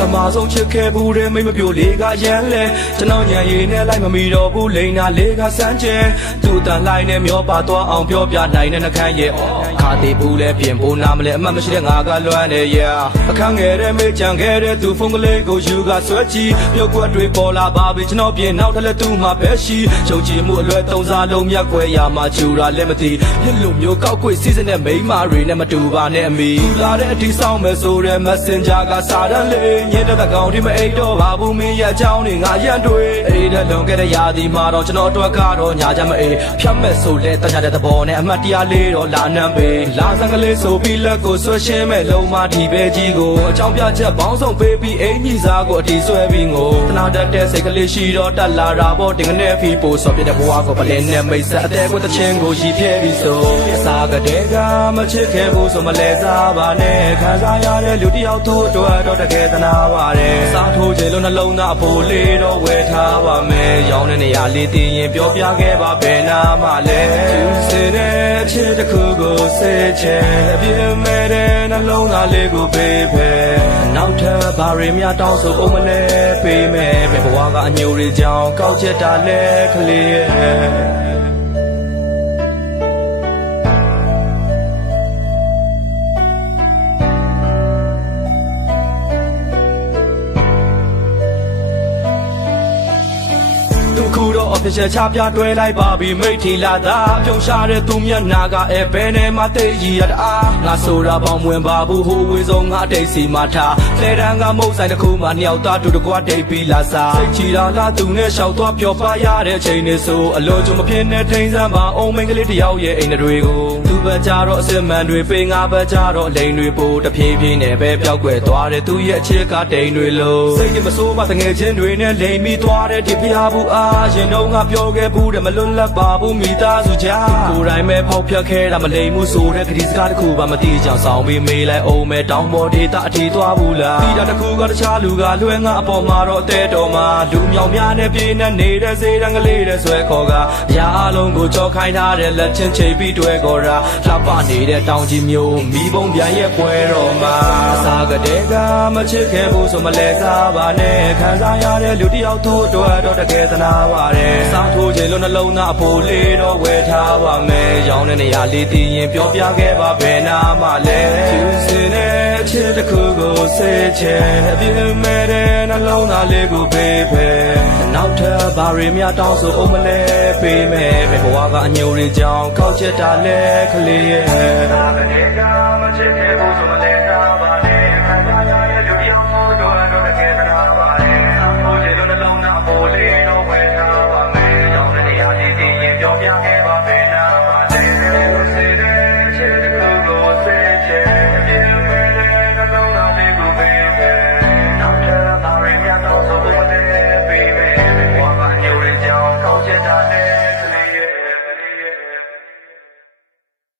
ပထမဆုံးချစ်ခဲ့ဘူးတဲ့မိမပြိုလေးကရမ်းလဲကျွန်တော်ညံရည်နဲ့လိုက်မမီတော့ဘူးလိန်နာလေးကစမ်းကျဲသူ့တန်လိုက်နဲ့မျောပါသွားအောင်ပြောပြနိုင်တဲ့နှခမ်းရဲ့ခါသေးဘူးလဲပြင်ဖို့နာမလဲအမှတ်မရှိတဲ့ငါကလွမ်းနေရအခန်းငယ်တဲ့မေးချန်ခဲ့တဲ့သူဖုန်းကလေးကိုယူကဆွဲကြည့်ပြုတ်ကွက်တွေပေါ်လာပါပြီကျွန်တော်ပြင်နောက်ထပ်လဲသူ့မှာပဲရှိချုပ်ကြည့်မှုအလွယ်သုံးစားလုံးမြတ်ကွယ်ရမှာချူတာလည်းမသိပြစ်လို့မျိုးကောက်ကွေ့စီးစတဲ့မိန်းမတွေနဲ့မတူပါနဲ့အမီလာတဲ့အတီးဆောင်မယ်ဆိုတဲ့ Messenger ကစာတန်းလေးညစ်တဲ့ကောင်ဒီမအိတ်တော့ပါဘူးမင်းရဲ့အကြောင်းတွေငါရန်တွေအေးတဲ့လွန်ခဲ့တဲ့ရာသီမှာတော့ကျွန်တော်အတွက်ကတော့ညာချမ်းမအေးဖြတ်မဲ့ဆိုလဲတတ်ကြတဲ့သဘောနဲ့အမှတ်တရလေးတော့လာနှံပေးလာစံကလေးဆိုပြီးလက်ကိုဆွဲရှင်းမဲ့လုံးမဒီပဲကြီးကိုအကြောင်းပြချက်ပေါင်းစုံပေးပြီးအိမ်ကြီးစားကိုအတီးဆွဲပြီးငိုတနာတတ်တဲ့စိတ်ကလေးရှိတော့တက်လာတာပေါ့တင်ကနေဖီပို့ဆော့ပြတဲ့ဘဝကိုပလင်းနဲ့မိတ်ဆက်အသေးကိုတချင်းကိုရည်ပြဲပြီးဆိုစားကတဲ့ကမချစ်ခဲ့ဘူးဆိုမလဲစားပါနဲ့ခံစားရတဲ့လူတယောက်တို့တော့တကယ်သနာပါတယ်စားထိုးချင်လို့နှလုံးသားအဖို့လေးတော့ဝယ်ထားပါမယ်ရောင်းတဲ့နေရာလေးသိရင်ပြောပြခဲ့ပါဘယ်နာမှလဲသူစင်တဲ့ချစ်တစ်ခုကိုစေချင်အပြင်းမဲ့တဲ့နှလုံးသားလေးကိုပေးဖယ်နောက်ထပ်ဘာတွေများတောင်းဆိုအောင်မလဲပေးမယ်ဘယ်ဘဝကအညိုတွေကြောင်းကောက်ချက်တာလဲကလေးရဲ့ခုတော့ official ချပြတွဲလိုက်ပါပြီမိတ်ထီလာသာပြုံးရှာတဲ့သူမျက်နာကအဲဘယ်နဲ့မှသိရရတအားငါဆိုတာပေါင်းဝင်ပါဘူးဟိုဝေဆုံးငါတိတ်စီမှာထားလဲတန်းကမုတ်ဆိုင်တစ်ခုမှနှစ်ယောက်သားတူတကွာဒိတ်ပြီးလာစားစိတ်ချီတာလားသူနဲ့ရှောက်သွားပြောပါရတဲ့ချိန်တွေဆိုအလိုချုံမဖြစ်နဲ့ထိန်းစမ်းပါအောင်မိန်းကလေးတယောက်ရဲ့အိမ်တွေကိုသူပဲကြတော့အစစ်မှန်တွေပေးငါပဲကြတော့လိန်တွေပို့တဖြည်းဖြည်းနဲ့ပဲပျောက်ကွယ်သွားတယ်သူရဲ့အချစ်ကတိန်တွေလို့စိတ်ကြီးမစိုးမတငယ်ချင်းတွေနဲ့လိန်ပြီးသွားတဲ့ဒီဖျားဘူးအားရင်တော့ငါပြောခဲ့ဘူးတဲ့မလွတ်လပ်ပါဘူးမိသားစုကြားကိုယ်တိုင်ပဲဖောက်ဖျက်ခဲ့တာမလိမ်မှုဆိုတဲ့ခရီးစကားတစ်ခုပါမသိကြောင်ဆောင်ပြီးမေးလိုက်အောင်မဲတောင်းပေါ်ဒေတာအထီးသွားဘူးလားပြီးတာတစ်ခုကတခြားလူကလွှဲငါအပေါ်မှာတော့အသေးတော်မှာလူမြောင်များနဲ့ပြင်းနဲ့နေတဲ့စေတန်းကလေးတဲ့ဆွဲခေါ်ကအရာအလုံးကိုကြောခိုင်းထားတဲ့လက်ချင်းချိတ်ပြီးတွဲခေါ်တာလှပနေတဲ့တောင်ကြီးမျိုးမိဘုံပြန်ရဲ့ပွဲတော်မှာစားကတဲ့ကမချစ်ခဲ့ဘူးဆိုမလဲစားပါနဲ့ခံစားရတဲ့လူတယောက်တို့တော့တကယ်သနာပါတယ်စားထိုးချင်လို့နှလုံးသားအဖို့လေးတော့ဝယ်ထားပါမယ်ရောင်းတဲ့နေရာလေးသိရင်ပြောပြခဲ့ပါဘယ်နာမှလဲသူစင်တဲ့ချစ်တစ်ခုကိုစေချင်အပြင်းမဲ့တဲ့နှလုံးသားလေးကိုပေးဖယ်နောက်ထပ်ဘာတွေများတောင်းဆိုအောင်မလဲပေးမယ်ဘယ်ဘဝကအညိုတွေကြောင်းကောက်ချက်တာလဲကလေးရဲ့ဒါပဲကမချစ်ခဲ့ဘူးဆိုမလဲစားပါနဲ့ခံစားရတဲ့လူတယောက်တော့တကယ်